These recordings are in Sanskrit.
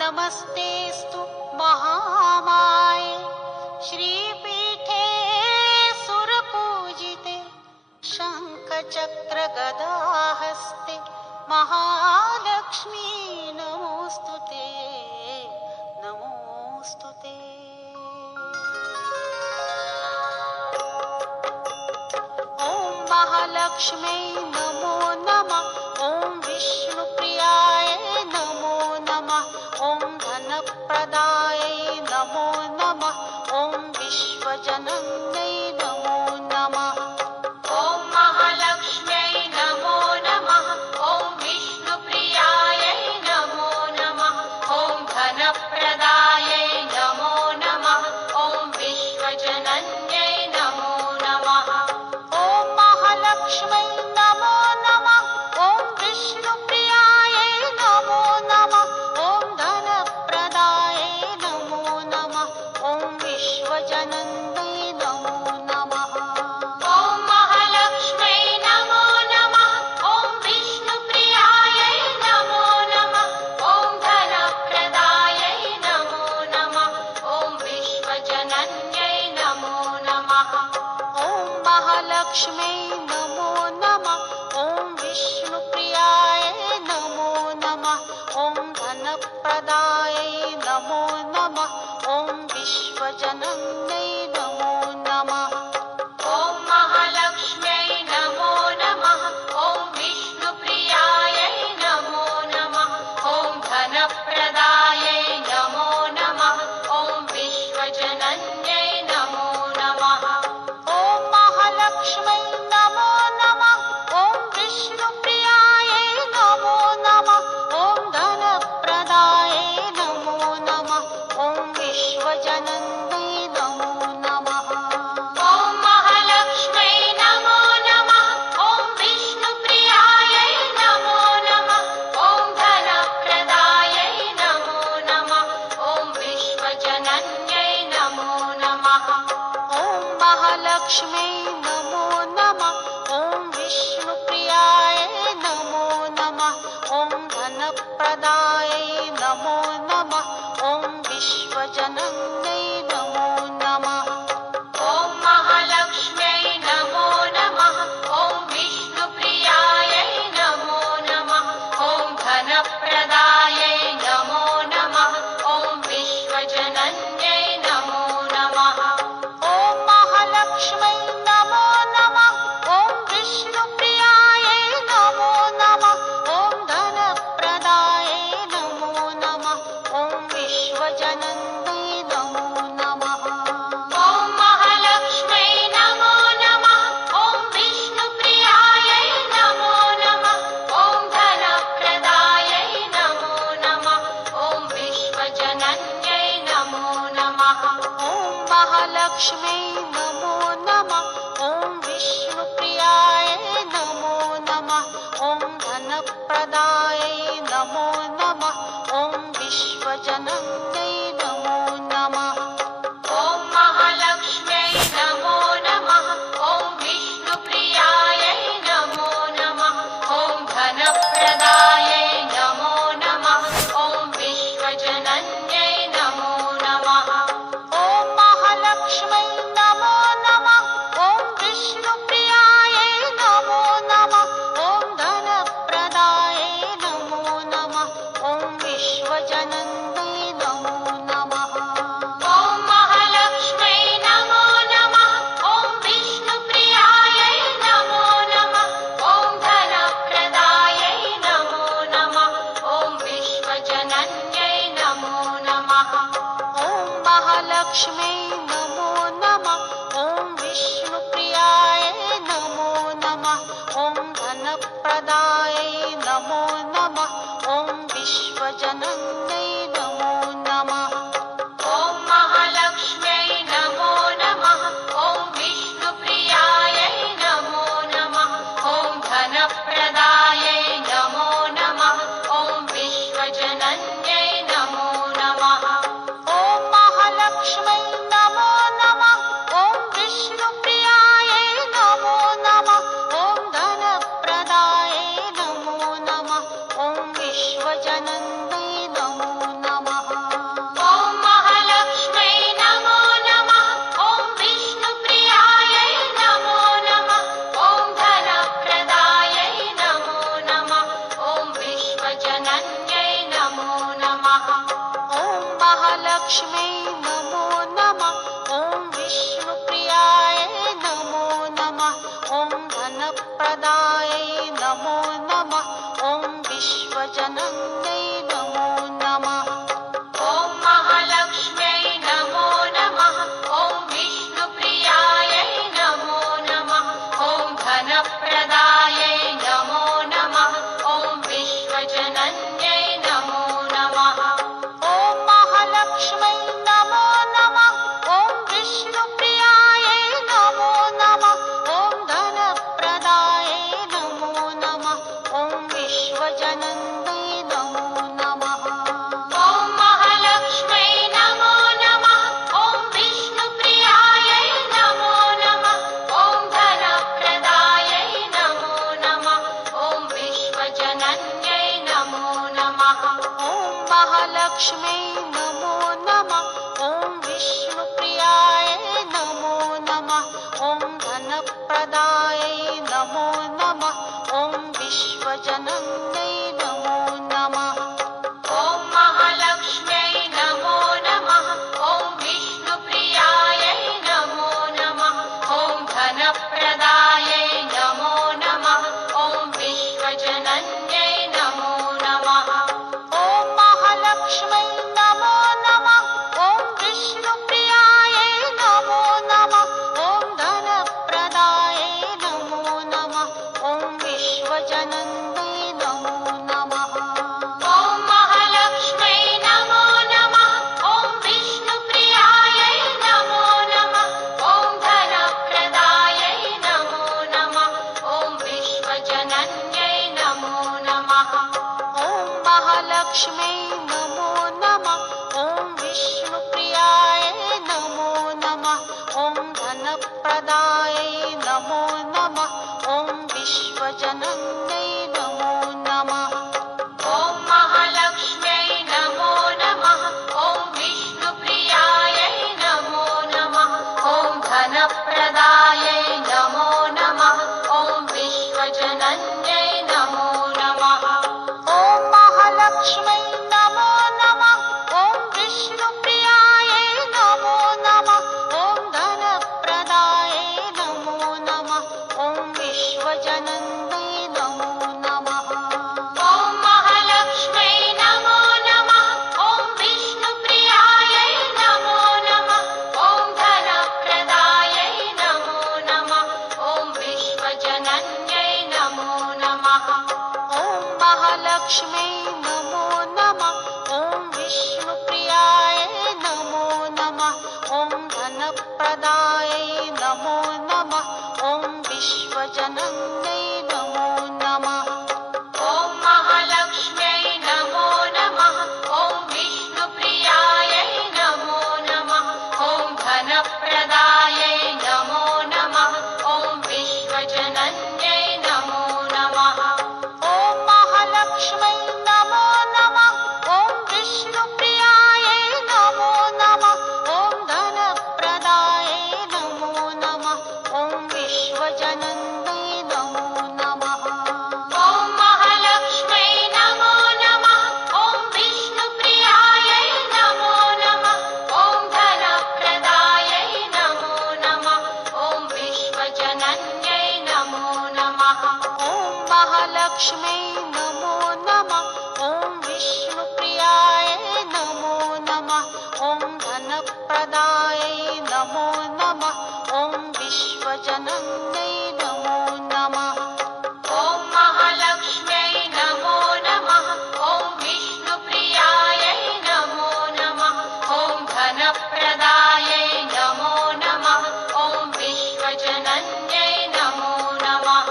नमस्तेऽस्तु महामाये श्रीपीठे सुरपूजिते शङ्खचक्रगदाहस्ते महालक्ष्मी नमोऽस्तुते नमोऽस्तुते। ॐ महालक्ष्मी नमो नमः। ॐ विष्णुप्रियाय नमो नमः। ॐ धनप्रदायै नमो नमः। ॐ विश्वजनन्यै नमो नमः। ॐ महालक्ष्म्यै नमो नमः। ॐ विष्णुप्रियायै नमो नमः। ॐ धनप्रदायै नमो नमः। ॐ विश्वजनन्यै नमो नमः। ॐ महालक्ष्म्यै नमो नमः। ॐ विष्णुप्रियायै नमो नमः। ॐ धनप्रदायै नमो नमः। ॐ विश्वजनन्यै नमो नमः। ॐ महालक्ष्म्यै नमो नमः। ॐ विष्णुप्रियायै नमो नमः। ॐ धनप्रदायै नमो नमः। ॐ विश्वजनन्यै नमो नमः। ॐ महालक्ष्म्यै नमो नमः। ॐ विष्णुप्रियायै नमो नमः। ॐ धनप्रदायै नमो नमः। ॐ विश्वजनन्यै नमो नमः। ॐ महालक्ष्म्यै नमो नमः। ॐ विष्णुप्रियायै नमो नमः। ॐ धनप्रदायै नमो नमः। ॐ विश्वजनन्यै नमो नमः। ॐ महालक्ष्म्यै नमो नमः। ॐ विष्णुप्रियायै नमो नमः। ॐ धनप्रदायै नमो नमः। ॐ विश्वजनन्यै नमो नमः। ॐ महालक्ष्म्यै नमो नमः। ॐ विष्णुप्रियायै नमो नमः। ॐ धनप्रदायै नमो नमः। ॐ विश्वजनन्यै नमो नमः। ॐ महालक्ष्म्यै नमो नमः। ॐ विष्णुप्रियायै नमो नमः। ॐ धनप्रदायै नमो नमः। ॐ विश्वजनन्यै नमो नमः। ॐ महालक्ष्म्यै नमो नमः। ॐ विष्णुप्रियायै नमो नमः। ॐ धनप्रदायै नमो नमः। ॐ विश्वजनन्यै नमो नमः। ॐ महालक्ष्म्यै नमो नमः। ॐ विष्णुप्रियायै नमो नमः। ॐ धनप्रदायै नमो नमः। ॐ विश्वजनन्यै नमो नमः। ॐ महालक्ष्म्यै नमो नमः। ॐ विष्णुप्रियायै नमो नमः। ॐ धनप्रदायै नमो नमः। ॐ विश्वजनन्यै नमो नमः। ॐ महालक्ष्म्यै नमो नमः। ॐ विष्णुप्रियायै नमो नमः। ॐ धनप्रदायै नमो नमः। ॐ विश्वजनन्यै नमो नमः। ॐ महालक्ष्म्यै नमो नमः। ॐ विष्णुप्रियायै नमो नमः। ॐ धनप्रदायै नमो नमः। ॐ विश्वजनन्यै नमो नमः। ॐ महालक्ष्म्यै नमो नमः। ॐ विष्णुप्रियायै नमो नमः। ॐ धनप्रदायै नमो नमः। ॐ विश्वजनन्यै नमो नमः। ॐ महालक्ष्म्यै नमो नमः। ॐ विष्णुप्रियायै नमो नमः। ॐ धनप्रदायै नमो नमः। ॐ विश्वजनन्यै नमो नमः। ॐ महालक्ष्म्यै नमो नमः। ॐ विष्णुप्रियायै नमो नमः। ॐ धनप्रदायै नमो नमः। ॐ विश्वजनन्यै नमो नमः। ॐ महालक्ष्म्यै नमो नमः। ॐ विष्णुप्रियायै नमो नमः। ॐ धनप्रदायै नमो नमः। ॐ विश्वजनन्यै नमो नमः। ॐ महालक्ष्म्यै नमो नमः। ॐ विष्णुप्रियायै नमो नमः। ॐ धनप्रदायै नमो नमः। ॐ विश्वजनन्यै महालक्ष्म्यै नमो नमः। ॐ विष्णुप्रियायै नमो नमः। ॐ धनप्रदायै नमो नमः। ॐ विश्वजनन्यै नमो नमः। ॐ महालक्ष्म्यै नमो नमः। ॐ विष्णुप्रियायै नमो नमः। ॐ धनप्रदायै नमो नमः। ॐ विश्वजनन्यै नमो नमः। ॐ महालक्ष्म्यै नमो नमः। ॐ विष्णुप्रियायै नमो नमः। ॐ धनप्रदायै नमो नमः। ॐ विश्वजनन्यै नमो नमः। ॐ महालक्ष्म्यै नमो नमः। ॐ विष्णुप्रियायै नमो नमः। ॐ धनप्रदायै नमो नमः। ॐ विश्वजनन्यै नमो नमः। ॐ महालक्ष्म्यै नमो नमः। ॐ विष्णुप्रियायै नमो नमः। ॐ धनप्रदायै नमो नमः। ॐ विश्वजनन्यै नमो नमः। ॐ महालक्ष्म्यै नमो नमः। ॐ विष्णुप्रियायै नमो नमः। ॐ धनप्रदायै नमो नमः। ॐ विश्वजनन्यै नमो नमः। ॐ महालक्ष्म्यै नमो नमः। ॐ विष्णुप्रियायै नमो नमः। ॐ धनप्रदायै नमो नमः। ॐ विश्वजनन्यै नमो नमः। ॐ महालक्ष्म्यै नमो नमः। ॐ विष्णुप्रियायै नमो नमः। ॐ धनप्रदायै नमो नमः। ॐ विश्वजनन्यै नमो नमः। ॐ महालक्ष्म्यै नमो नमः। ॐ विष्णुप्रियायै नमो नमः। ॐ धनप्रदायै नमो नमः। ॐ विश्वजनन्यै नमो नमः। ॐ महालक्ष्म्यै नमो नमः। ॐ विष्णुप्रियायै नमो नमः। ॐ धनप्रदायै नमो नमः। ॐ विश्वजनन्यै नमो नमः। ॐ महालक्ष्म्यै नमो नमः। ॐ विष्णुप्रियायै नमो नमः। ॐ धनप्रदायै नमो नमः। ॐ विश्वजनन्यै नमो नमः। ॐ महालक्ष्म्यै नमो नमः। ॐ विष्णुप्रियायै नमो नमः। ॐ धनप्रदायै नमो नमः। ॐ विश्वजनन्यै नमो नमः। ॐ महालक्ष्म्यै नमो नमः। ॐ विष्णुप्रियायै नमो नमः। ॐ धनप्रदायै नमो नमः। ॐ विश्वजनन्यै नमो नमः। ॐ महालक्ष्म्यै नमो नमः। ॐ विष्णुप्रियायै नमो नमः। ॐ धनप्रदायै नमो नमः। ॐ विश्वजनन्यै नमो नमः। ॐ महालक्ष्म्यै नमो नमः। ॐ विष्णुप्रियायै नमो नमः। ॐ धनप्रदायै नमो नमः। ॐ विश्वजनन्यै नमो नमः। ॐ महालक्ष्म्यै नमो नमः। ॐ विष्णुप्रियायै नमो नमः। ॐ धनप्रदायै नमो नमः। ॐ विश्वजनन्यै नमो नमः। ॐ महालक्ष्म्यै नमो नमः। ॐ विष्णुप्रियायै नमो नमः। ॐ धनप्रदायै नमो नमः। ॐ विश्वजनन्यै नमो नमः। ॐ महालक्ष्म्यै नमो नमः। ॐ विष्णुप्रियायै नमो नमः। ॐ धनप्रदायै नमो नमः। ॐ विश्वजनन्यै नमो नमः।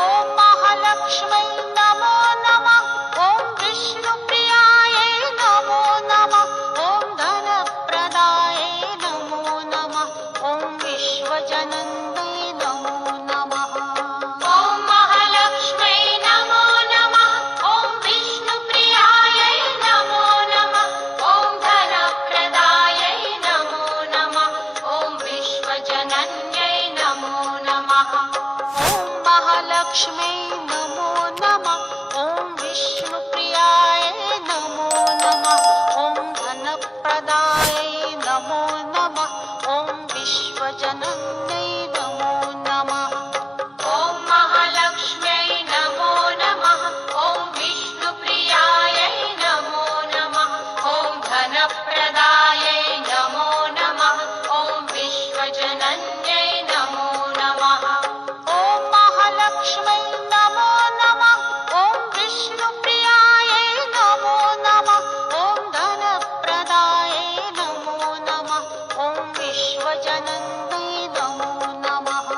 ॐ महालक्ष्म्यै नमो नमः। ॐ विष्णुप्रियायै नमो नमः। ॐ धनप्रदायै नमो नमः। ॐ विश्वजनन्यै नमो विश्वजनन्यै नमो नमः। ॐ महालक्ष्म्यै नमो नमः। ॐ विष्णुप्रियायै नमो नमः। ॐ धनप्रदायै नमो नमः। ॐ विश्वजनन्यै नमो नमः। ॐ महालक्ष्म्यै नमो नमः। ॐ विष्णुप्रियायै नमो नमः। ॐ धनप्रदायै नमो नमः। ॐ विश्वजनन्यै नमो नमः।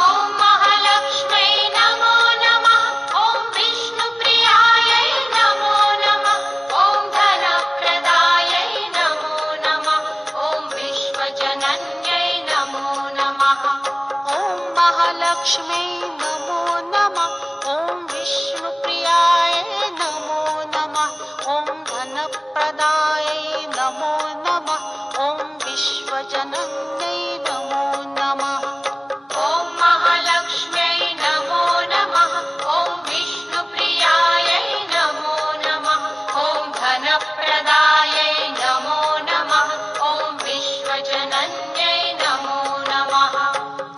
ॐ महालक्ष्म्यै नमो नमः। ॐ विष्णुप्रियायै नमो नमः। ॐ धनप्रदायै नमो नमः। ॐ विश्वजनन्यै नमो नमः। ॐ महालक्ष्म्यै नमो नमः। ॐ विष्णुप्रियायै नमो नमः। ॐ धनप्रदायै नमो नमः। ॐ विश्वजनन्यै नमो नमः। ॐ महालक्ष्म्यै नमो नमः। ॐ विष्णुप्रियायै नमो नमः। ॐ धनप्रदायै नमो नमः। ॐ विश्वजनन्यै नमो नमः।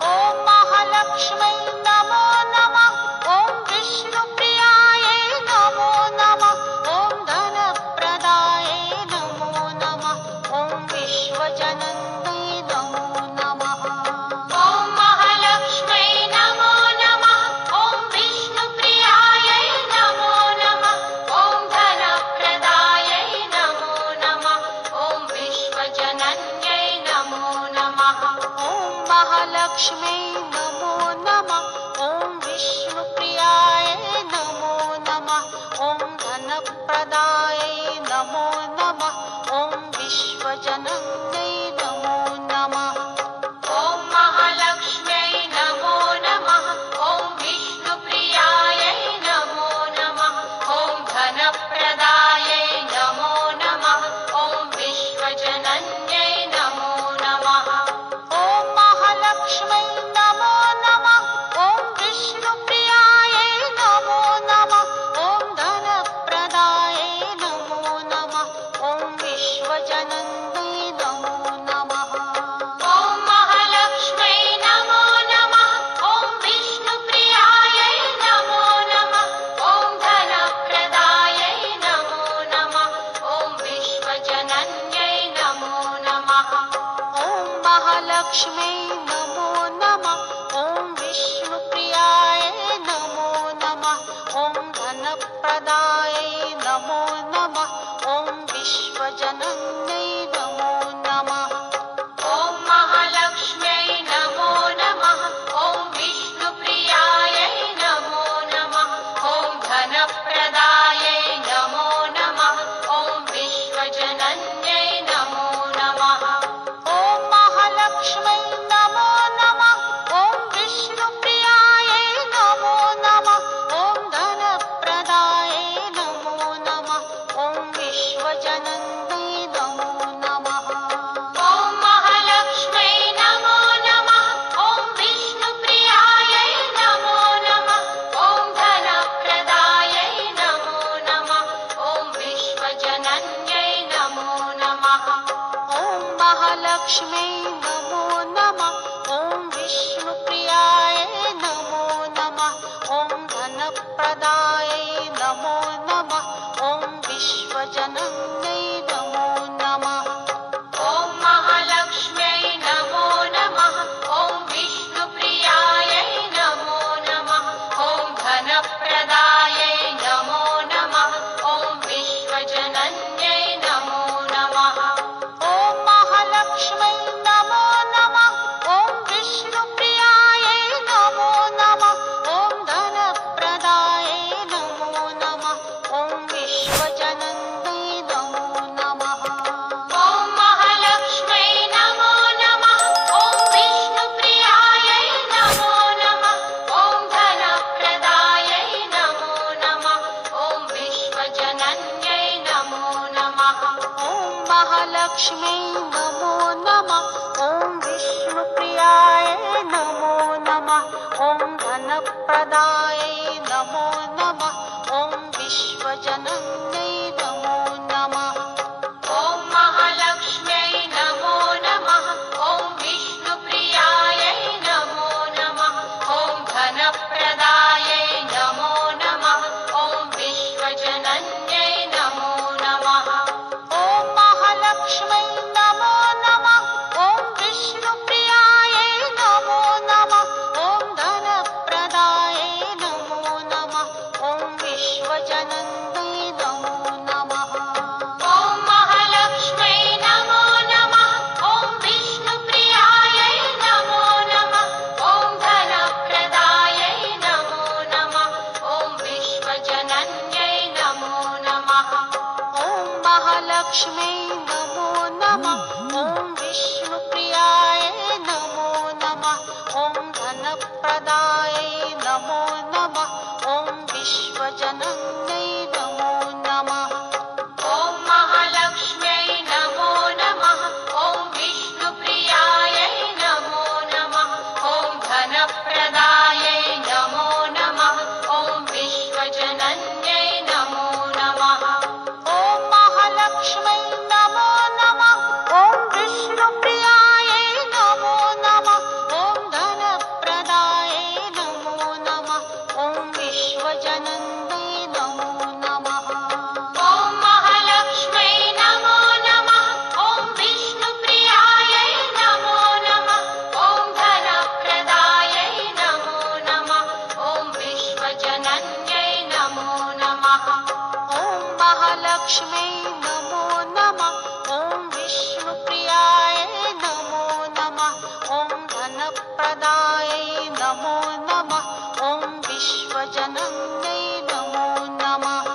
ॐ महालक्ष्म्यै नमो नमः। ॐ विष्णुप्रियायै नमो नमः। ॐ धनप्रदायै नमो नमः। ॐ विश्वजनन्यै नमो नमः। ॐ महालक्ष्म्यै नमो नमः। ॐ विष्णुप्रियायै नमो नमः। ॐ धनप्रदायै नमो नमः। ॐ विश्वजनन्यै नमो नमः। ॐ महालक्ष्म्यै नमो नमः। ॐ विष्णुप्रियायै नमो नमः। ॐ धनप्रदायै नमो नमः। ॐ विश्वजनन्यै नमो नमः। ॐ महालक्ष्म्यै नमो नमः। ॐ विष्णुप्रियायै नमो नमः। ॐ धनप्रदायै नमो नमः। ॐ विश्वजनन्यै नमो नमः। ॐ महालक्ष्म्यै नमो नमः। ॐ विष्णुप्रियायै नमो नमः। ॐ धनप्रदायै नमो नमः। ॐ विश्वजनन्यै नमो नमः। ॐ महालक्ष्म्यै नमो नमः। ॐ विष्णुप्रियायै नमो नमः। ॐ धनप्रदायै नमो नमः। ॐ विश्वजनन्यै नमो नमः। ॐ महालक्ष्म्यै नमो नमः। ॐ विष्णुप्रियायै नमो नमः। ॐ धनप्रदायै नमो नमः। ॐ विश्वजनन्यै नमो नमः। ॐ महालक्ष्म्यै नमो नमः। ॐ विष्णुप्रियायै नमो नमः। ॐ धनप्रदायै नमो नमः। ॐ विश्वजनन्यै नमो नमः। ॐ महालक्ष्म्यै नमो नमः। ॐ विष्णुप्रियायै नमो नमः। ॐ धनप्रदायै नमो नमः। ॐ विश्वजनन्यै नमो नमः। ॐ महालक्ष्म्यै नमो नमः। ॐ विष्णुप्रियायै नमो नमः। ॐ धनप्रदायै नमो नमः। ॐ विश्वजनन्यै नमो नमः। ॐ महालक्ष्म्यै नमो नमः। ॐ विष्णुप्रियायै नमो नमः। ॐ धनप्रदायै नमो नमः। ॐ विश्वजनन्यै नमो नमः। ॐ महालक्ष्म्यै नमो नमः। ॐ विष्णुप्रियायै नमो नमः। ॐ धनप्रदायै नमो नमः। ॐ विश्वजनन्यै नमो नमः। ॐ महालक्ष्म्यै नमो नमः। ॐ विष्णुप्रियायै नमो नमः। ॐ धनप्रदायै नमो नमः। ॐ विश्वजनन्यै नमो नमः। ॐ महालक्ष्म्यै नमो नमः। ॐ विष्णुप्रियायै नमो नमः। ॐ धनप्रदायै नमो नमः। ॐ विश्वजनन्यै नमो नमः। ॐ महालक्ष्म्यै नमो नमः। ॐ विष्णुप्रियायै नमो नमः। ॐ धनप्रदायै नमो नमः। ॐ विश्वजनन्यै नमो नमः। ॐ महालक्ष्म्यै नमो नमः। ॐ विष्णुप्रियायै महालक्ष्म्यै नमो नमः। ॐ विष्णुप्रियायै नमो नमः। ॐ धनप्रदायै नमो नमः। ॐ विश्वजनन्यै नमो नमः। ॐ महालक्ष्म्यै नमो नमः। ॐ विष्णुप्रियायै नमो नमः। ॐ धनप्रदायै नमो नमः। ॐ विश्वजनन्यै नमो नमः। ॐ महालक्ष्म्यै नमो नमः। ॐ विष्णुप्रियायै नमो नमः। ॐ धनप्रदायै नमो नमः। ॐ विश्वजनन्यै नमो नमः। ॐ महालक्ष्म्यै नमो नमः। ॐ विष्णुप्रियायै नमो नमः। ॐ धनप्रदायै नमो नमः। ॐ विश्वजनन्यै नमो नमः। ॐ महालक्ष्म्यै नमो नमः। ॐ विष्णुप्रियायै नमो नमः। ॐ धनप्रदायै नमो नमः। ॐ विश्वजनन्यै नमो नमः।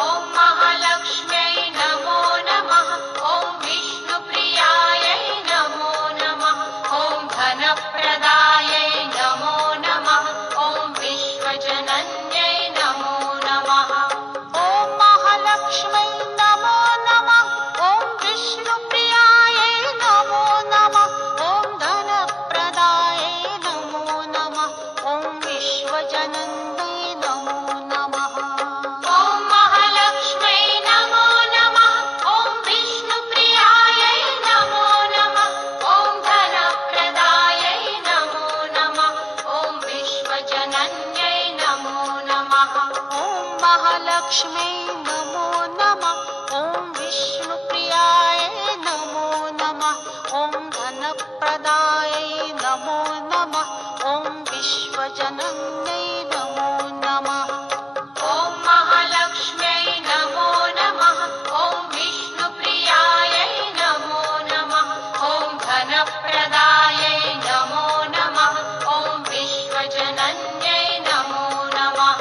ॐ महालक्ष्म्यै नमो नमः। ॐ विष्णुप्रियायै नमो नमः। ॐ धनप्रदायै नमो नमः। ॐ विश्वजनन्यै नमो नमः। ॐ महालक्ष्म्यै नमो नमः। ॐ विष्णुप्रियायै नमो नमः। ॐ धनप्रदायै नमो नमः। ॐ विश्वजनन्यै नमो नमः। ॐ महालक्ष्म्यै नमो नमः। ॐ विष्णुप्रियायै नमो नमः। ॐ धनप्रदायै नमो नमः। ॐ विश्वजनन्यै नमो नमः। ॐ महालक्ष्म्यै नमो नमः। ॐ विष्णुप्रियायै नमो नमः। ॐ धनप्रदायै नमो नमः। ॐ विश्वजनन्यै नमो नमः। ॐ महालक्ष्म्यै नमो नमः। ॐ विष्णुप्रियायै नमो नमः। ॐ धनप्रदायै नमो नमः। ॐ विश्वजनन्यै नमो नमः।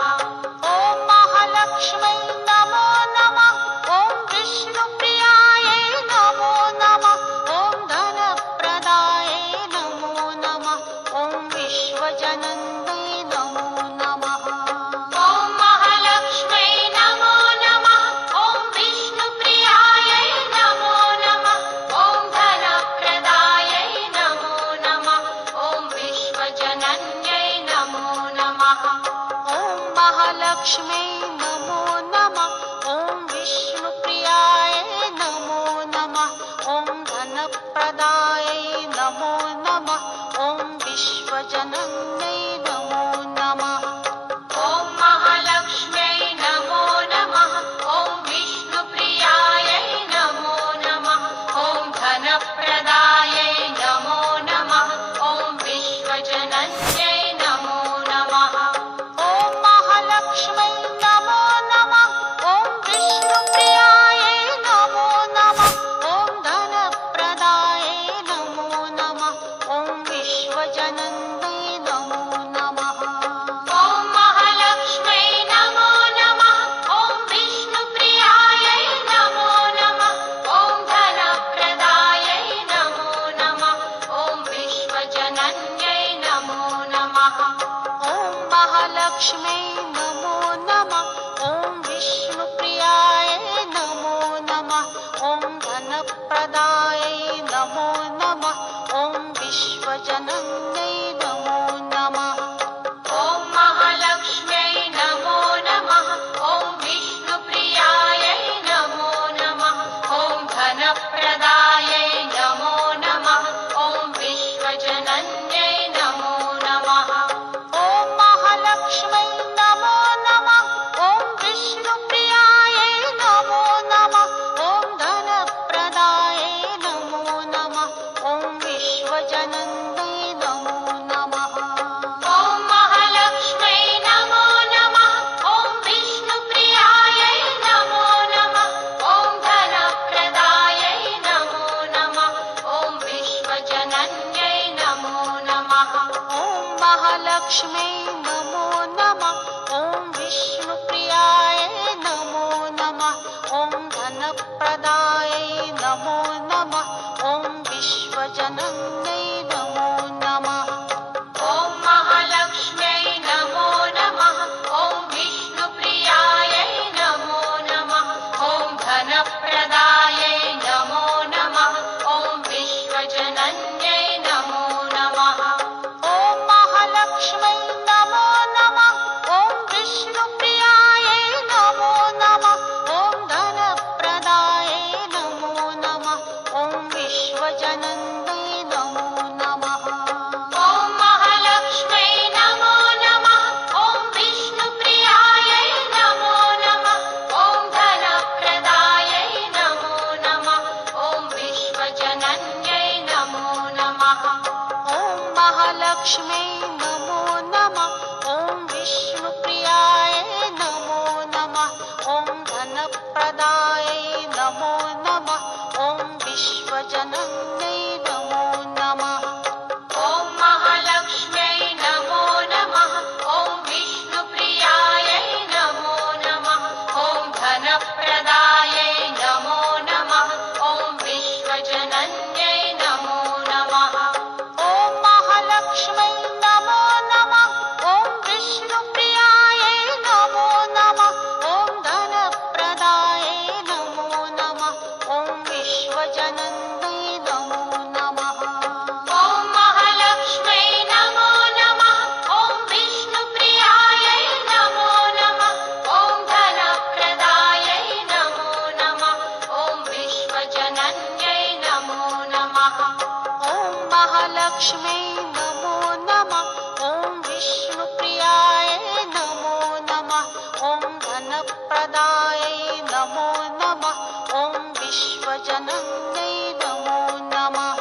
ॐ महालक्ष्म्यै नमो नमः। ॐ विष्णुप्रियायै नमो नमः। ॐ धनप्रदायै नमो नमः। ॐ विश्वजनन्यै नमो नमः। ॐ महालक्ष्म्यै नमो नमः। ॐ विष्णुप्रियायै नमो नमः। ॐ धनप्रदायै नमो नमः। ॐ विश्वजनन्यै नमो नमः। ॐ महालक्ष्म्यै नमो नमः। ॐ विष्णुप्रियायै नमो नमः। ॐ धनप्रदायै नमो नमः। ॐ विश्वजनन्यै नमो नमः। ॐ महालक्ष्म्यै नमो नमः। ॐ विष्णुप्रियायै नमो नमः। ॐ धनप्रदायै नमो नमः। ॐ विश्वजनन्यै नमो नमः। ॐ महालक्ष्म्यै नमो नमः। ॐ विष्णुप्रियायै नमो नमः। ॐ धनप्रदायै नमो नमः। ॐ विश्वजनन्यै नमो नमः। ॐ महालक्ष्म्यै नमो नमः। ॐ विष्णुप्रियायै नमो नमः। ॐ धनप्रदायै नमो नमः। ॐ विश्वजनन्यै नमो नमः। ॐ महालक्ष्म्यै नमो नमः। ॐ विष्णुप्रियायै नमो नमः। ॐ धनप्रदायै नमो नमः। ॐ विश्वजनन्यै नमो नमः। ॐ महालक्ष्म्यै नमो नमः। ॐ विष्णुप्रियायै नमो नमः। ॐ धनप्रदायै नमो नमः। ॐ विश्वजनन्यै नमो नमः। ॐ महालक्ष्म्यै नमो नमः। ॐ विष्णुप्रियायै नमो नमः। ॐ धनप्रदायै नमो नमः। ॐ विश्वजनन्यै नमो नमः। ॐ महालक्ष्म्यै नमो नमः। ॐ विष्णुप्रियायै नमो नमः। ॐ धनप्रदायै नमो नमः। ॐ विश्वजनन्यै नमो नमः। ॐ महालक्ष्म्यै नमो नमः। ॐ विष्णुप्रियायै नमो नमः। ॐ धनप्रदायै विश्वजनन्यै नमो नमः। ॐ महालक्ष्म्यै नमो नमः। ॐ विष्णुप्रियायै नमो नमः। ॐ धनप्रदायै नमो नमः। ॐ विश्वजनन्यै नमो नमः। ॐ महालक्ष्म्यै नमो नमः। ॐ विष्णुप्रियायै नमो नमः। ॐ धनप्रदायै नमो नमः। ॐ विश्वजनन्यै नमो नमः। ॐ महालक्ष्म्यै नमो नमः। ॐ विष्णुप्रियायै नमो नमः। ॐ धनप्रदायै नमो नमः। ॐ विश्वजनन्यै नमो नमः। ॐ महालक्ष्म्यै नमो नमः। ॐ विष्णुप्रियायै नमो नमः। ॐ धनप्रदायै नमो नमः। ॐ विश्वजनन्यै नमो नमः। ॐ महालक्ष्म्यै नमो नमः। ॐ विष्णुप्रियायै नमो नमः। ॐ धनप्रदायै नमो नमः। ॐ विश्वजनन्यै नमो नमः। ॐ महालक्ष्म्यै नमो नमः। ॐ विष्णुप्रियायै नमो नमः। ॐ धनप्रदायै नमो नमः। ॐ विश्वजनन्यै नमो नमः। ॐ महालक्ष्म्यै नमो नमः। ॐ विष्णुप्रियायै नमो नमः। ॐ धनप्रदायै नमो नमः। ॐ विश्वजनन्यै नमो नमः। ॐ महालक्ष्म्यै नमो नमः। ॐ विष्णुप्रियायै नमो नमः। ॐ धनप्रदायै नमो नमः। ॐ विश्वजनन्यै नमो नमः।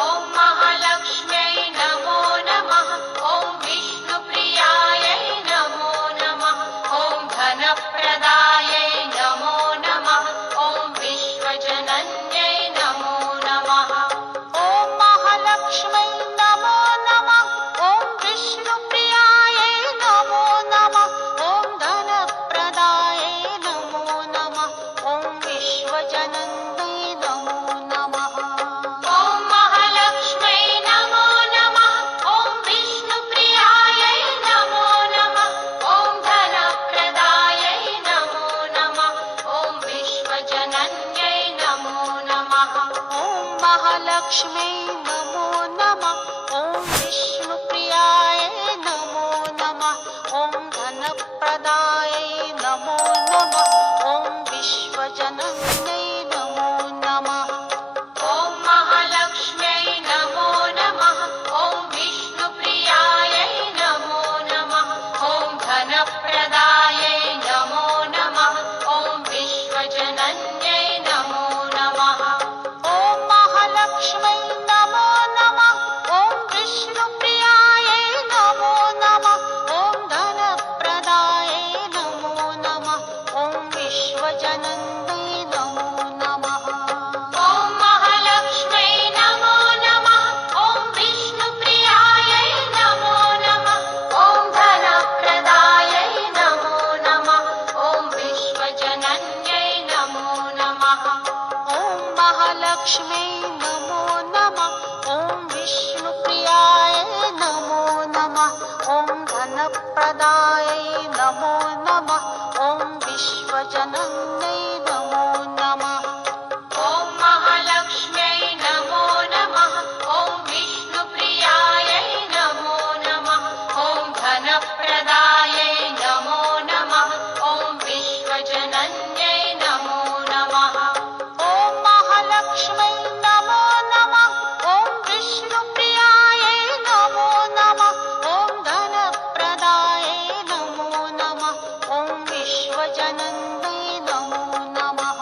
ॐ महालक्ष्म्यै नमो नमः। ॐ विष्णुप्रियायै नमो नमः। ॐ धनप्रदायै नमो नमः। ॐ विश्वजनन्यै नमो नमः। ॐ महालक्ष्म्यै नमो नमः। ॐ विष्णुप्रियायै नमो नमः। ॐ धनप्रदायै नमो नमः। ॐ विश्वजनन्यै नमो नमः। ॐ महालक्ष्म्यै नमो नमः। ॐ विष्णुप्रियायै नमो नमः। ॐ धनप्रदायै नमो नमः। ॐ विश्वजनन्यै नमो नमः। ॐ महालक्ष्म्यै नमो नमः। ॐ विष्णुप्रियायै नमो नमः। ॐ धनप्रदायै नमो नमः। ॐ विश्वजनन्यै नमो नमः। ॐ महालक्ष्म्यै नमो नमः। ॐ विष्णुप्रियायै नमो नमः। ॐ धनप्रदायै नमो नमः। ॐ विश्वजनन्यै नमो नमः। ॐ महालक्ष्म्यै नमो नमः। ॐ विष्णुप्रियायै नमो नमः। ॐ धनप्रदायै नमो नमः। ॐ विश्वजनन्यै नमो नमः। ॐ महालक्ष्म्यै नमो नमः। ॐ विष्णुप्रियायै नमो नमः। ॐ धनप्रदायै नमो नमः। ॐ विश्वजनन्यै नमो नमः। ॐ महालक्ष्म्यै नमो नमः। ॐ विष्णुप्रियायै नमो नमः। ॐ धनप्रदायै नमो नमः। ॐ विश्वजनन्यै नमो नमः। ॐ महालक्ष्म्यै नमो नमः। ॐ विष्णुप्रियायै नमो नमः। ॐ धनप्रदायै नमो नमः। ॐ विश्वजनन्यै नमो नमः। ॐ महालक्ष्म्यै नमो नमः। ॐ विष्णुप्रियायै नमो नमः। ॐ धनप्रदायै नमो नमः। ॐ विश्वजनन्यै नमो नमः।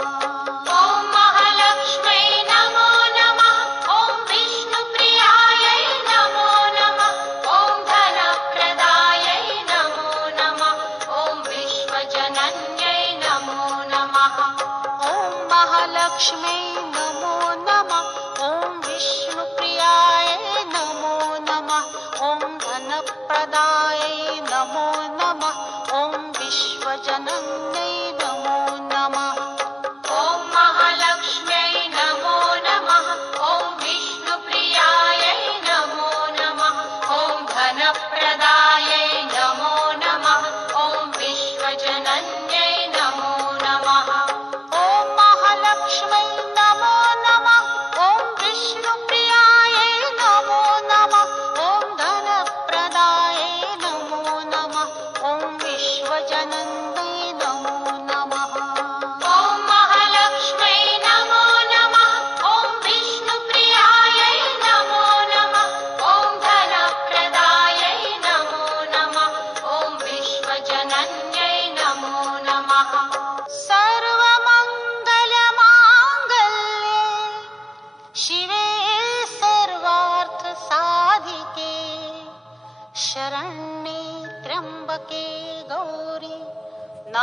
ॐ महालक्ष्म्यै नमो नमः। ॐ विष्णुप्रियायै नमो नमः। ॐ धनप्रदायै नमो नमः। ॐ विश्वजनन्यै नमो नमः। ॐ महालक्ष्म्यै नमो नमः। ॐ विष्णुप्रियायै नमो नमः। ॐ धनप्रदायै नमो नमः। ॐ विश्वजनन्यै नमो नमः। ॐ महालक्ष्म्यै नमो नमः। ॐ विष्णुप्रियायै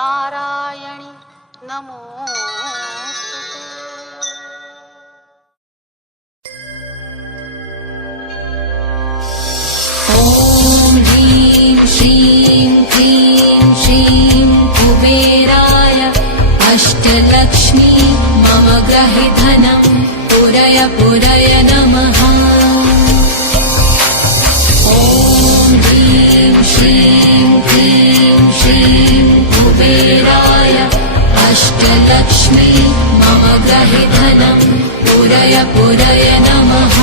नारायणि नमोऽस्तुते। ॐ ह्रीं श्रीं क्लीं श्रीं कुबेराय अष्टलक्ष्मी मम ग्रहे धनं पुरय पुरय नमः। ॐ ह्रीं श्रीं क्लीं श्रीं कुबेराय अष्टलक्ष्मी मम ग्रहे धनं पुरय पुरय नमः।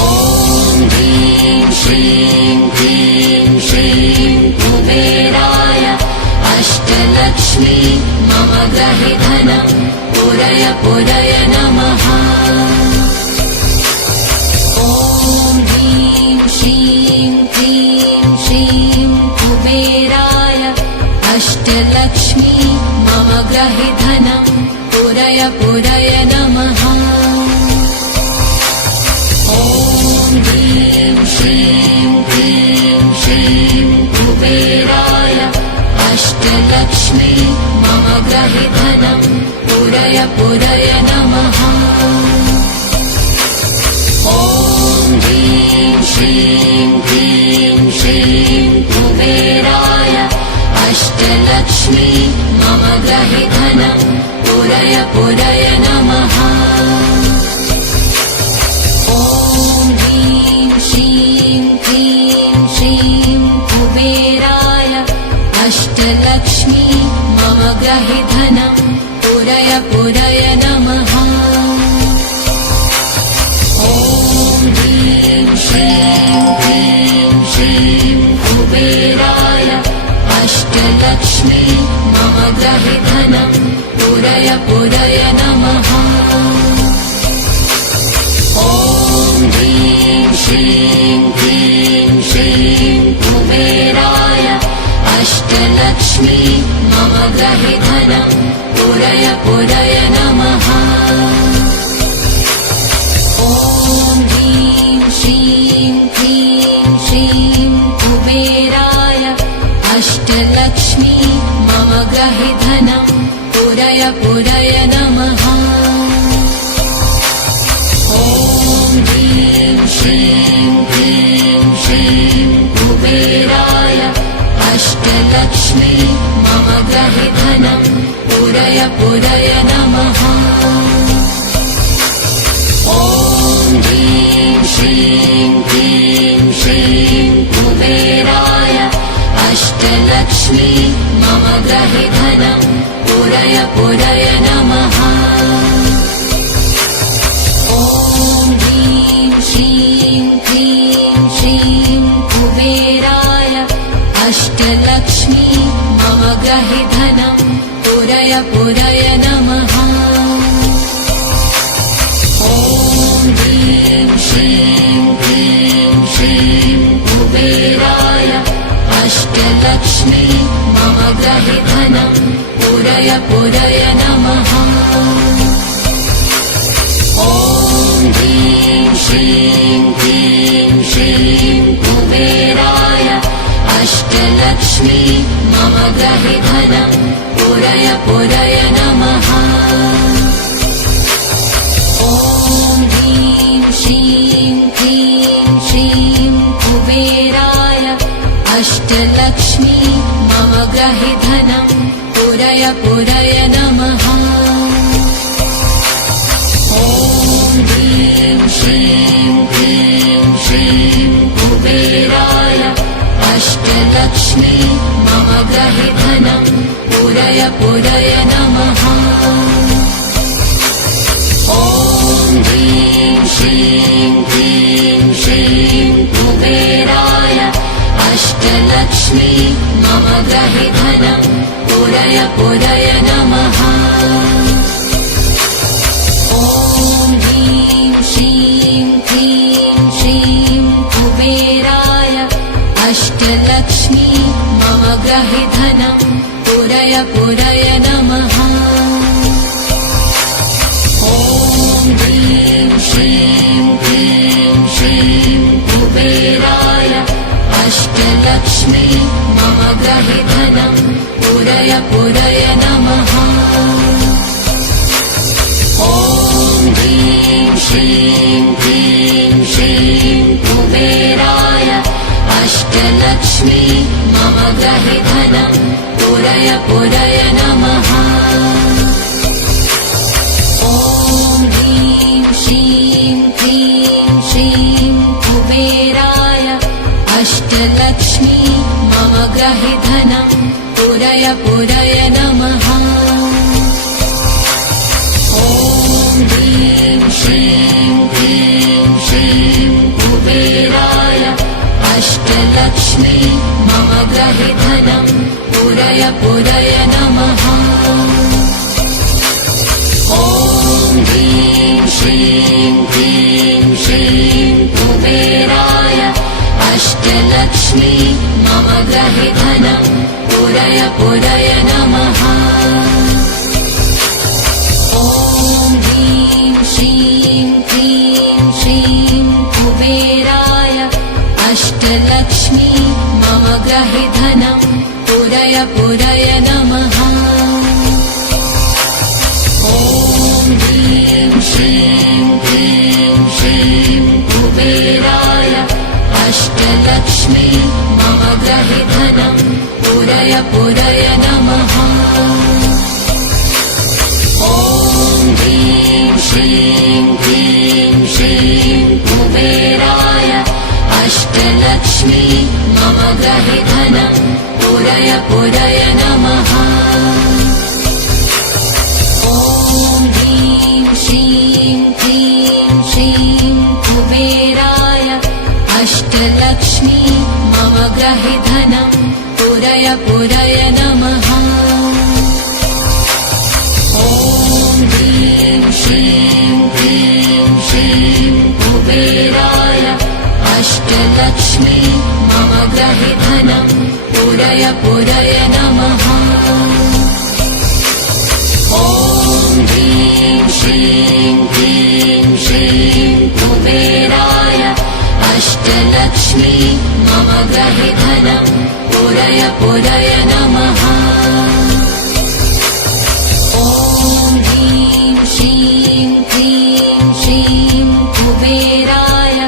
ॐ ह्रीं श्रीं क्लीं श्रीं कुबेराय अष्टलक्ष्मी मम ग्रहे धनं पुरय पुरय नमः। ॐ ह्रीं श्रीं क्लीं श्रीं कुबेराय अष्टलक्ष्मी मम ग्रहे धनं पुरय पुरय नमः। ॐ ह्रीं श्रीं क्लीं श्रीं कुबेराय अष्टलक्ष्मी मम ग्रहे धनं पुरय पुरय नमः। ॐ ह्रीं श्रीं क्लीं श्रीं कुबेराय अष्टलक्ष्मी मम ग्रहे धनं पुरय पुरय नमः। ॐ ह्रीं श्रीं क्लीं श्रीं कुबेराय अष्टलक्ष्मी मम ग्रहे धनं पुरय पुरय नमः। ॐ ह्रीं श्रीं क्लीं श्रीं कुबेराय अष्टलक्ष्मी मम ग्रहे धनं पुरय पुरय नमः। ॐ ह्रीं श्रीं क्लीं श्रीं कुबेराय अष्टलक्ष्मी मम ग्रहे धनं पुरय पुरय नमः। ॐ ह्रीं श्रीं क्लीं श्रीं कुबेराय अष्टलक्ष्मी मम ग्रहे धनं पुरय पुरय नमः। ॐ ह्रीं श्रीं क्लीं श्रीं कुबेराय अष्टलक्ष्मी मम ग्रहे धनं पुरय पुरय नमः। ॐ ह्रीं श्रीं क्लीं श्रीं कुबेराय अष्टलक्ष्मी मम ग्रहे धनं पुरय पुरय नमः। ॐ ह्रीं श्रीं क्लीं श्रीं कुबेराय अष्टलक्ष्मी मम ग्रहे धनं पुरय पुरय नमः। ॐ ह्रीं श्रीं क्लीं श्रीं कुबेराय अष्टलक्ष्मी मम ग्रहे धनं पुरय पुरय नमः। ॐ ह्रीं श्रीं क्लीं श्रीं कुबेराय अष्टलक्ष्मी मम ग्रहे धनं पुरय पुरय नमः। ॐ ह्रीं श्रीं क्लीं श्रीं कुबेराय अष्टलक्ष्मी मम ग्रहे धनं पुरय पुरय नमः। ॐ ह्रीं श्रीं क्लीं श्रीं कुबेराय अष्टलक्ष्मी मम ग्रहे धनं पुरय पुरय नमः। ॐ ह्रीं श्रीं क्लीं श्रीं कुबेराय अष्टलक्ष्मी मम ग्रहे धनं पुरय पुरय नमः। ॐ ह्रीं श्रीं क्लीं श्रीं कुबेराय अष्टलक्ष्मी मम ग्रहे धनं पुरय पुरय नमः। ॐ ह्रीं श्रीं क्लीं श्रीं कुबेराय अष्टलक्ष्मी मम ग्रहे पुरय पुरय नमः। ॐ ह्रीं श्रीं क्लीं श्रीं कुबेराय अष्टलक्ष्मी मम गृहे धनं पुरय पुरय नमः। ॐ ह्रीं श्रीं क्लीं श्रीं कुबेराय अष्टलक्ष्मी मम गृहे धनं पुरय पुरय नमः। ॐ ह्रीं श्रीं क्लीं श्रीं कुबेराय अष्टलक्ष्मी मम गृहे धनं पुरय पुरय नमः। ॐ ह्रीं श्रीं क्लीं श्रीं कुबेराय अष्टलक्ष्मी मम गृहे धनं पुरय पुरय नमः। ॐ ह्रीं श्रीं क्लीं श्रीं कुबेराय अष्टलक्ष्मी मम गृहे धनं पुरय पुरय नमः। ॐ ह्रीं श्रीं क्लीं श्रीं कुबेराय अष्टलक्ष्मी मम गृहे धनं पुरय पुरय नमः। ॐ ह्रीं श्रीं क्लीं श्रीं कुबेराय अष्टलक्ष्मी मम गृहे धनं पुरय पुरय नमः। ॐ ह्रीं श्रीं क्लीं श्रीं कुबेराय अष्टलक्ष्मी मम गृहे धनं पुरय पुरय नमः। ॐ ह्रीं श्रीं क्लीं श्रीं कुबेराय अष्टलक्ष्मी मम गृहे धनं पुरय पुरय नमः। ॐ ह्रीं श्रीं क्लीं श्रीं कुबेराय अष्टलक्ष्मी मम गृहे धनं पुरय पुरय नमः। ॐ ह्रीं श्रीं क्लीं श्रीं कुबेराय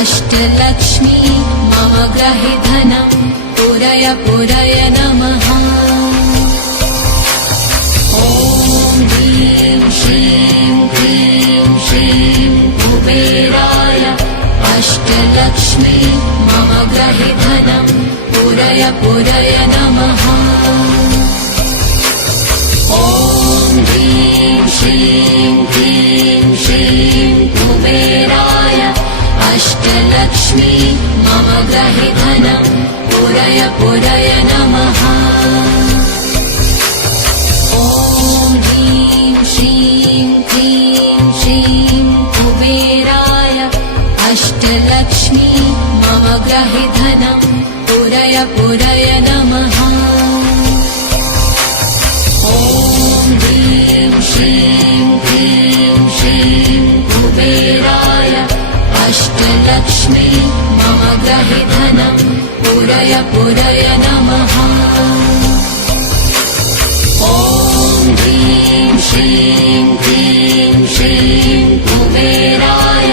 अष्टलक्ष्मी मम गृहे धनं पुरय पुरय नमः। ॐ ह्रीं श्रीं क्लीं श्रीं कुबेराय अष्टलक्ष्मी मम गृहे धनं पुरय पुरय नमः। ॐ ह्रीं श्रीं क्लीं श्रीं कुबेराय अष्टलक्ष्मी मम गृहे धनं पुरय पुरय नमः। ॐ ह्रीं श्रीं क्लीं श्रीं कुबेराय अष्टलक्ष्मी मम गृहे धनं पुरय पुरय नमः। ॐ ह्रीं श्रीं क्लीं श्रीं कुबेराय अष्टलक्ष्मी मम गृहे धनं पुरय पुरय नमः। ॐ ह्रीं श्रीं क्लीं श्रीं कुबेराय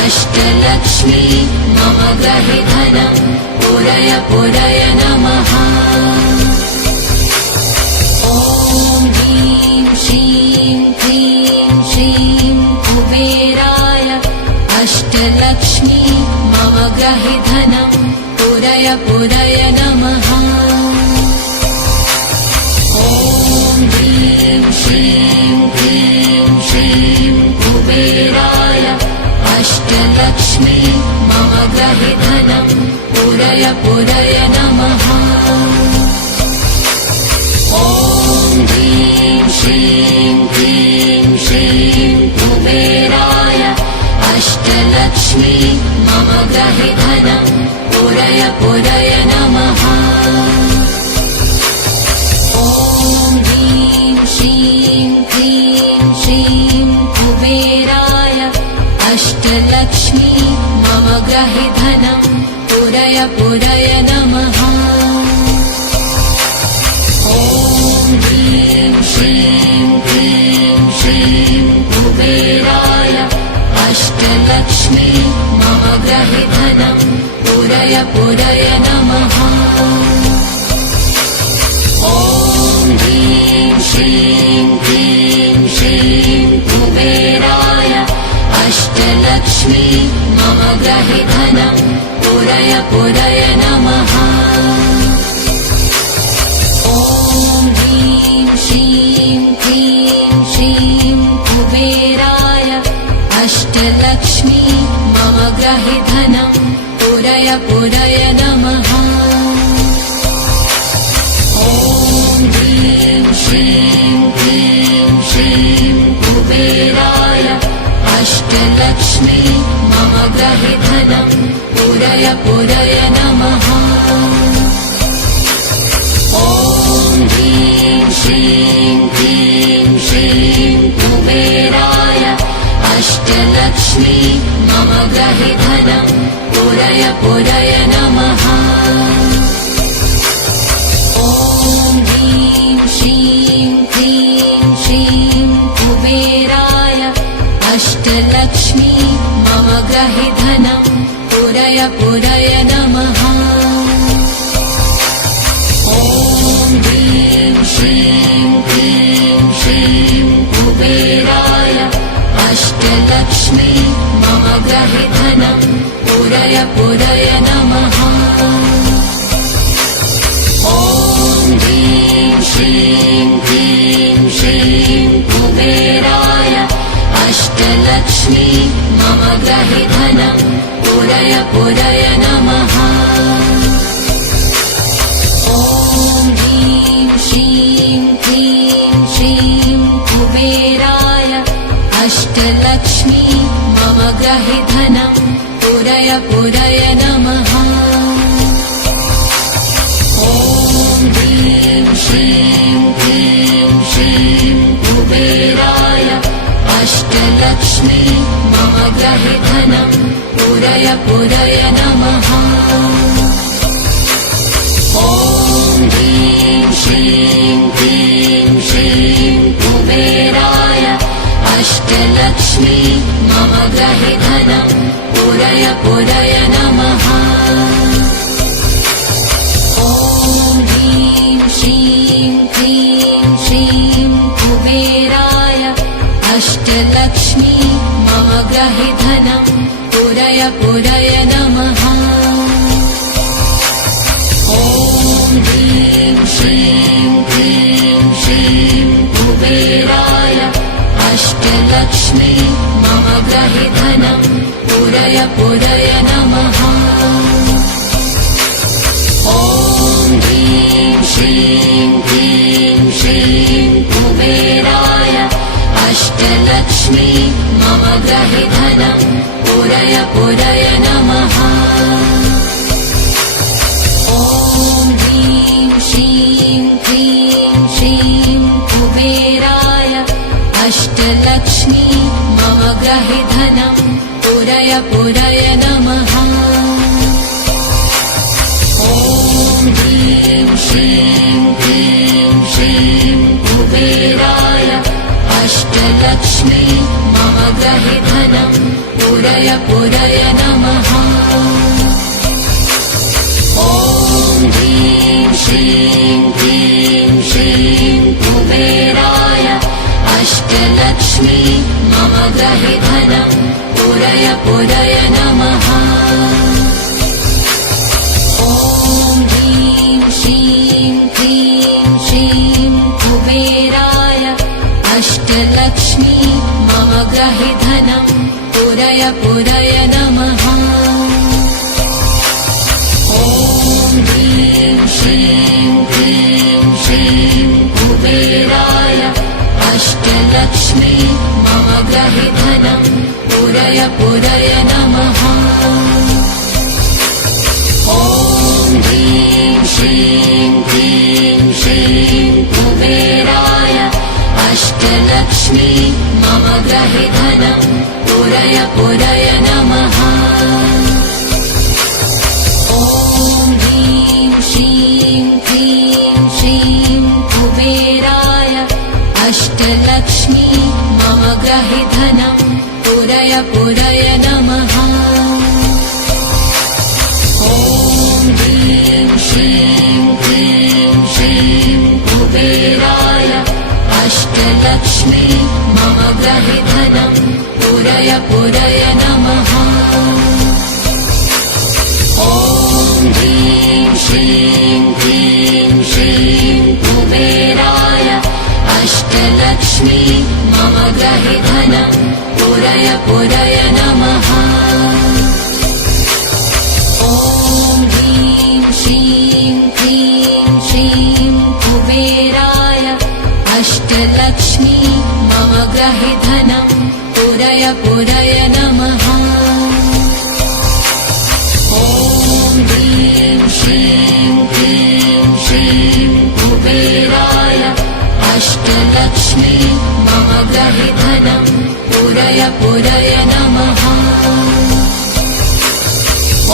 अष्टलक्ष्मी मम गृहे धनं पुरय पुरय नमः। ॐ ह्रीं श्रीं क्लीं श्रीं कुबेराय अष्टलक्ष्मी मम गृहे धनं पुरय पुरय नमः। ॐ ह्रीं श्रीं क्लीं श्रीं कुबेराय अष्टलक्ष्मी मम गृहे धनं पुरय पुरय नमः। ॐ ह्रीं श्रीं क्लीं श्रीं कुबेराय अष्टलक्ष्मी मम गृहे धनं पुरय पुरय नमः। ॐ ह्रीं श्रीं क्लीं श्रीं कुबेराय अष्टलक्ष्मी मम गृहे धनं पुरय पुरय नमः। ॐ श्रीं क्लीं श्रीं कुबेराय अष्टलक्ष्मी मम गृहे धनं पूरय पूरय नमः। ॐ ह्रीं श्रीं क्लीं श्रीं कुबेराय अष्टलक्ष्मी मम गृहे धनं पूरय पूरय नमः। ॐ ह्रीं श्रीं क्लीं श्रीं कुबेराय अष्टलक्ष्मी मम गृहे धनं पूरय पूरय नमः। ॐ ह्रीं श्रीं क्लीं श्रीं कुबेराय अष्टलक्ष्मी मम गृहे धनं पूरय पूरय नमः। ॐ ह्रीं श्रीं क्लीं श्रीं कुबेराय अष्टलक्ष्मी मम गृहे धनं पूरय पूरय नमः। ॐ ह्रीं श्रीं क्लीं श्रीं कुबेराय अष्टलक्ष्मी मम गृहे धनं पूरय पूरय नमः। ॐ ह्रीं श्रीं क्लीं श्रीं कुबेराय अष्टलक्ष्मी मम गृहे धनं पूरय पूरय नमः। ॐ ह्रीं श्रीं क्लीं श्रीं कुबेराय अष्टलक्ष्मी मम गृहे धनं पूरय पूरय नमः। ॐ ह्रीं श्रीं क्लीं श्रीं कुबेराय अष्टलक्ष्मी मम गृहे धनं पूरय पूरय नमः। ॐ ह्रीं श्रीं क्लीं श्रीं कुबेराय अष्टलक्ष्मी मम गृहे धनं पूरय पूरय नमः। ॐ ह्रीं श्रीं क्लीं श्रीं कुबेराय अष्टलक्ष्मी मम गृहे धनं पूरय पूरय नमः। ॐ ह्रीं श्रीं क्लीं श्रीं कुबेराय अष्टलक्ष्मी मम गृहे धनं पूरय पूरय नमः। ॐ ह्रीं श्रीं क्लीं श्रीं कुबेराय अष्टलक्ष्मी मम गृहे धनं पूरय पूरय नमः। ॐ ह्रीं श्रीं क्लीं श्रीं कुबेराय अष्टलक्ष्मी मम गृहे धनं पूरय पूरय नमः। ॐ ह्रीं श्रीं क्लीं श्रीं कुबेराय अष्टलक्ष्मी मम गृहे धनं पूरय पूरय नमः। ॐ ह्रीं श्रीं क्लीं श्रीं कुबेराय अष्टलक्ष्मी मम गृहे धनं पूरय पूरय नमः। ॐ ह्रीं श्रीं क्लीं श्रीं कुबेराय अष्टलक्ष्मी मम गृहे धनं पूरय पूरय नमः। ॐ ह्रीं श्रीं क्लीं श्रीं कुबेराय अष्टलक्ष्मी मम गृहे धनं पूरय पूरय नमः। ॐ ह्रीं श्रीं क्लीं श्रीं कुबेराय अष्टलक्ष्मी मम गृहे धनं पूरय पूरय नमः। ॐ ह्रीं श्रीं क्लीं श्रीं कुबेराय अष्टलक्ष्मी मम गृहे धनं पूरय पूरय नमः। ॐ ह्रीं श्रीं क्लीं श्रीं कुबेराय ग्रहे धनं पूरय पूरय नमः। ॐ ह्रीं श्रीं क्लीं श्रीं कुबेराय अष्टलक्ष्मी मम ग्रहे धनं पूरय पूरय नमः। ॐ ह्रीं श्रीं क्लीं श्रीं कुबेराय अष्टलक्ष्मी मम ग्रहे धनं पूरय पूरय नमः। ॐ ह्रीं श्रीं क्लीं श्रीं कुबेराय अष्टलक्ष्मी मम ग्रहे धनं पूरय पूरय नमः। ॐ ह्रीं श्रीं क्लीं श्रीं कुबेराय अष्टलक्ष्मी मम ग्रहे धनं पूरय पूरय नमः।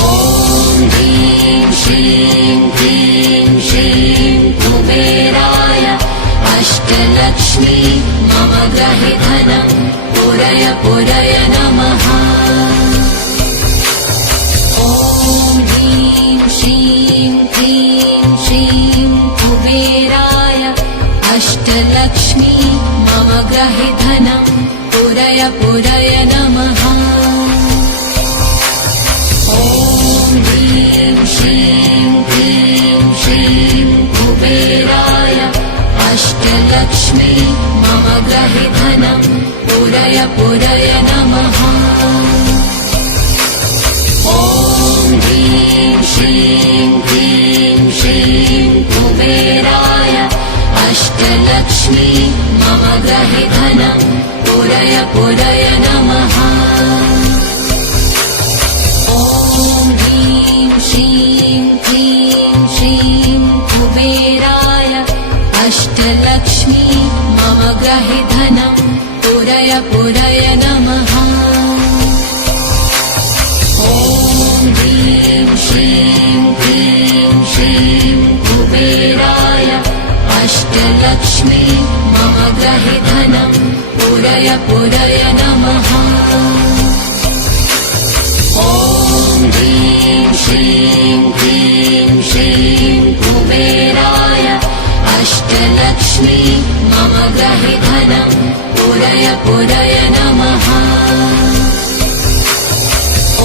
ॐ ह्रीं श्रीं क्लीं श्रीं कुबेराय अष्टलक्ष्मी मम ग्रहे धनं पूरय पूरय नमः। ॐ ह्रीं श्रीं क्लीं श्रीं कुबेराय अष्टलक्ष्मी मम ग्रहे धनं पूरय पूरय नमः। ॐ ह्रीं श्रीं क्लीं श्रीं कुबेराय अष्टलक्ष्मी मम ग्रहे धनं पूरय पूरय नमः। ॐ ह्रीं श्रीं क्लीं श्रीं कुबेराय अष्टलक्ष्मी मम ग्रहे धनं पूरय पूरय नमः। ॐ ह्रीं श्रीं क्लीं श्रीं कुबेराय अष्टलक्ष्मी मम ग्रहे धनं पूरय पूरय नमः। ॐ ह्रीं श्रीं क्लीं श्रीं कुबेराय अष्टलक्ष्मी मम ग्रहे धनं पूरय पूरय नमः। ॐ ह्रीं श्रीं क्लीं श्रीं कुबेराय अष्टलक्ष्मी मम ग्रहे धनं पूरय पूरय नमः।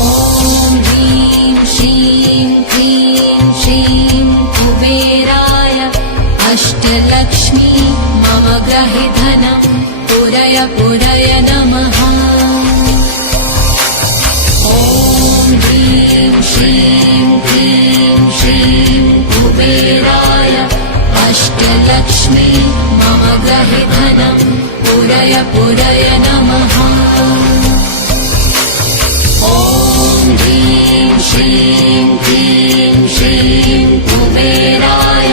ॐ ह्रीं श्रीं क्लीं श्रीं कुबेराय अष्टलक्ष्मी मम ग्रहे धनं पूरय पूरय नमः। ॐ ह्रीं श्रीं क्लीं श्रीं कुबेराय अष्टलक्ष्मी मम ग्रहे धनं पूरय पूरय नमः। ॐ ह्रीं श्रीं क्लीं श्रीं कुबेराय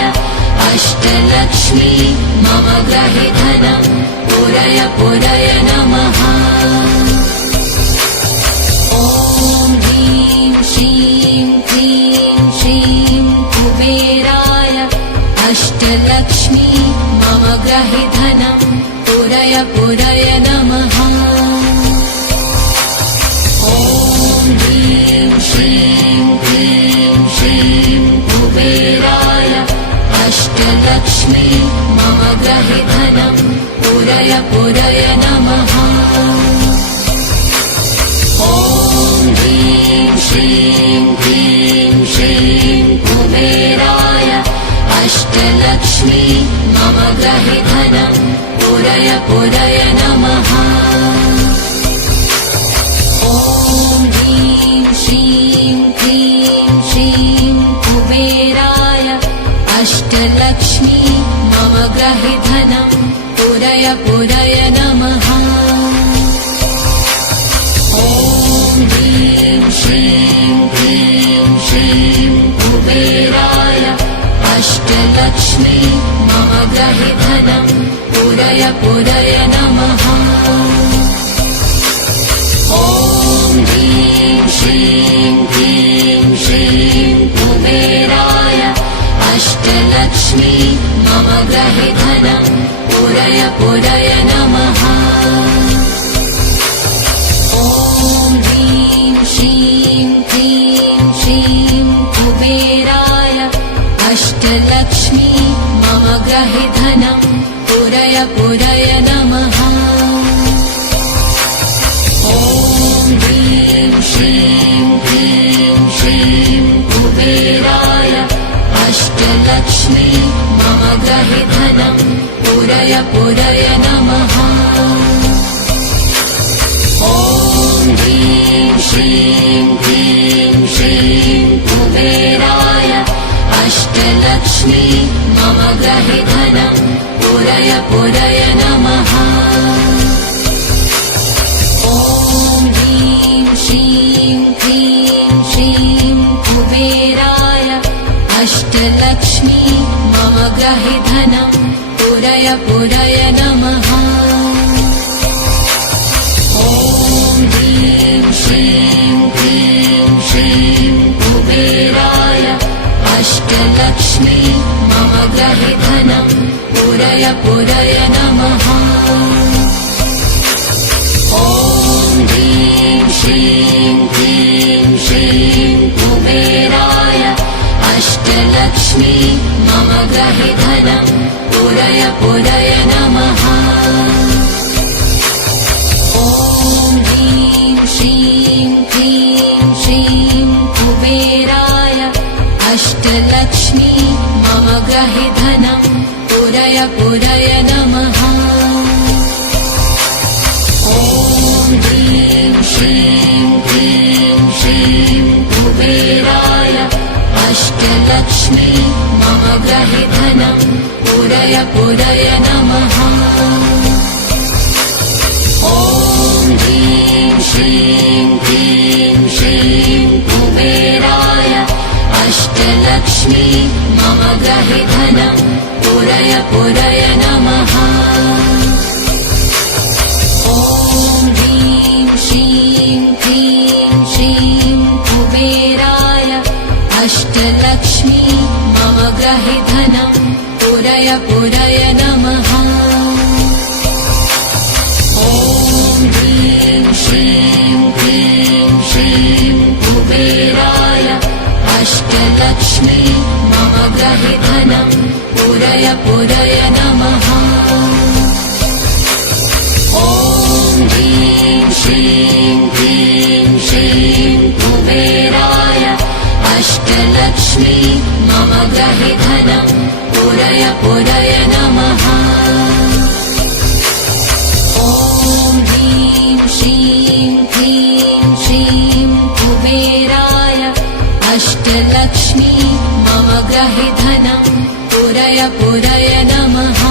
अष्टलक्ष्मी मम ग्रहे धनं पूरय पूरय नमः। ॐ ह्रीं श्रीं क्लीं श्रीं कुबेराय अष्टलक्ष्मी मम ग्रहे धनं पूरय पूरय नमः। ॐ ह्रीं श्रीं क्लीं श्रीं कुबेराय अष्टलक्ष्मी मम ग्रहे धनं पूरय पूरय नमः। ॐ ह्रीं श्रीं क्लीं श्रीं कुबेराय अष्टलक्ष्मी मम ग्रहे धनं पूरय पूरय नमः। ॐ ह्रीं श्रीं क्लीं श्रीं कुबेराय अष्टलक्ष्मी मम ग्रहे धनं पूरय पूरय नमः। ॐ ह्रीं श्रीं क्लीं श्रीं कुबेराय अष्टलक्ष्मी मम ग्रहे धनं पूरय पूरय नमः। ॐ ह्रीं श्रीं क्लीं श्रीं कुबेराय अष्टलक्ष्मी मम ग्रहे धनं पूरय पूरय नमः। पुरय नमः। ॐ ह्रीं श्रीं क्लीं श्रीं कुबेराय अष्टलक्ष्मी मम गृहे धनं पुरय नमः। ॐ ह्रीं श्रीं क्लीं श्रीं कुबेराय अष्टलक्ष्मी मम गृहे धनं पुरय नमः। ॐ ह्रीं श्रीं क्लीं श्रीं कुबेराय अष्टलक्ष्मी मम गृहे धनं पुरय नमः। ॐ ह्रीं श्रीं क्लीं श्रीं कुबेराय अष्टलक्ष्मी मम गृहे धनं पुरय नमः। ॐ ह्रीं श्रीं क्लीं श्रीं कुबेराय अष्टलक्ष्मी मम गृहे धनं पुरय नमः। ॐ ह्रीं श्रीं क्लीं श्रीं कुबेराय अष्टलक्ष्मी मम गृहे धनं पुरय नमः। ॐ ह्रीं श्रीं क्लीं श्रीं कुबेराय अष्टलक्ष्मी मम गृहे धनं पुरय नमः। ॐ ह्रीं श्रीं क्लीं श्रीं कुबेराय अष्टलक्ष्मी मम गृहे धनं पुरय नमः। ॐ ह्रीं श्रीं क्लीं श्रीं कुबेराय अष्टलक्ष्मी मम गृहे धनं पुरय नमः। ॐ ह्रीं श्रीं क्लीं श्रीं कुबेराय अष्टलक्ष्मी मम गृहे धनं पुरय नमः। ॐ ह्रीं श्रीं क्लीं श्रीं कुबेराय अष्टलक्ष्मी मम गृहे धनं पुरय नमः। ॐ ह्रीं श्रीं क्लीं श्रीं कुबेराय अष्टलक्ष्मी मम गृहे धनं पुरय नमः।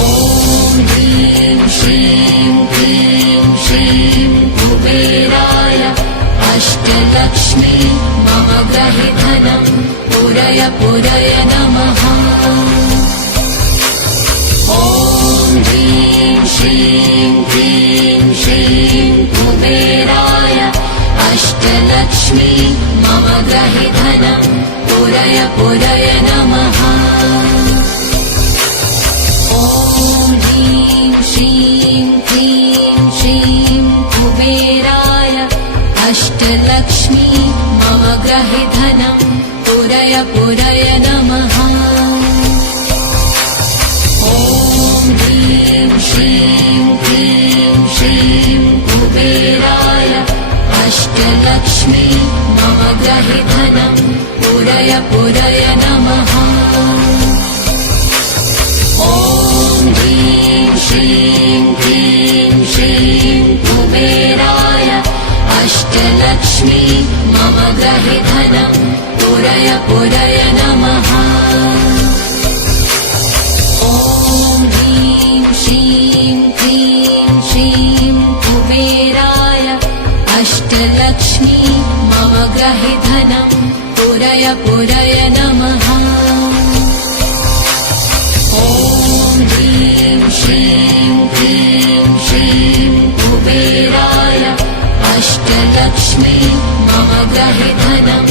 ॐ ह्रीं श्रीं क्लीं श्रीं कुबेराय अष्टलक्ष्मी मम गृहे धनं पुरय नमः। ॐ ह्रीं श्रीं क्लीं श्रीं कुबेराय अष्टलक्ष्मी मम गृहे धनं पुरय नमः। ॐ ह्रीं श्रीं क्लीं श्रीं कुबेराय अष्टलक्ष्मी मम गृहे धनं पुरय नमः। ॐ ह्रीं श्रीं क्लीं श्रीं कुबेराय अष्टलक्ष्मी मम गृहे धनं पुरय नमः। ॐ ह्रीं श्रीं क्लीं श्रीं कुबेराय अष्टलक्ष्मी मम गृहे धनं पुरय नमः। ॐ ह्रीं श्रीं क्लीं श्रीं कुबेराय अष्टलक्ष्मी मम गृहे धनं पुरय नमः। ॐ ह्रीं श्रीं क्लीं श्रीं कुबेराय अष्टलक्ष्मी मम गृहे धनं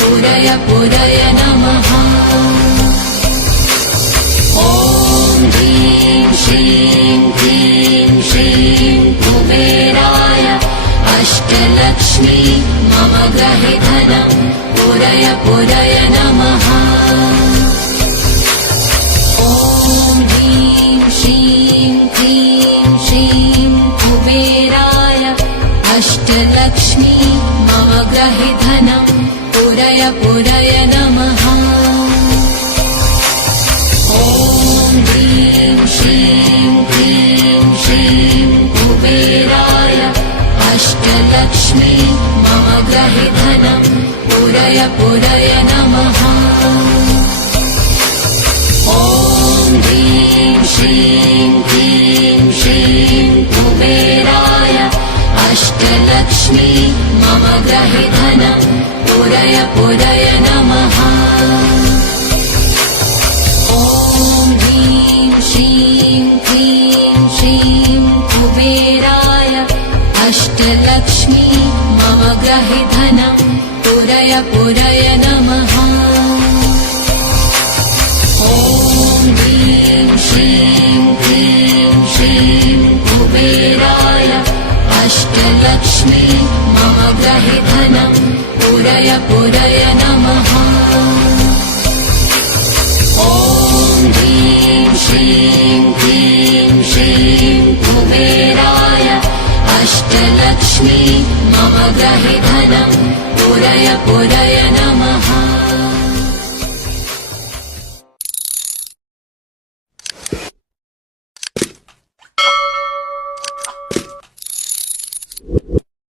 पुरय नमः। ॐ ह्रीं श्रीं क्लीं श्रीं कुबेराय अष्टलक्ष्मी मम गृहे धनं पुरय नमः। ॐ अष्टलक्ष्मी मम ग्रहे धनं पूरय पूरय नमः ॐ ह्रीं श्रीं क्लीं श्रीं कुबेराय अष्टलक्ष्मी मम ग्रहे धनं पूरय पूरय नमः ॐ ह्रीं श्रीं क्लीं श्रीं कुबेराय अष्टलक्ष्मी मम ग्रहे धनं पूरय पूरय नमः ॐ ह्रीं श्रीं क्लीं श्रीं कुबेराय अष्टलक्ष्मी मम ग्रहे धनं पूरय पूरय नमः ॐ ह्रीं श्रीं क्लीं श्रीं कुबेराय अष्टलक्ष्मी मम ग्रहे धनं पूरय पूरय नमः ॐ ह्रीं श्रीं क्लीं श्रीं कुबेराय अष्टलक्ष्मी मम ग्रहे धनं पूरय पूरय नमः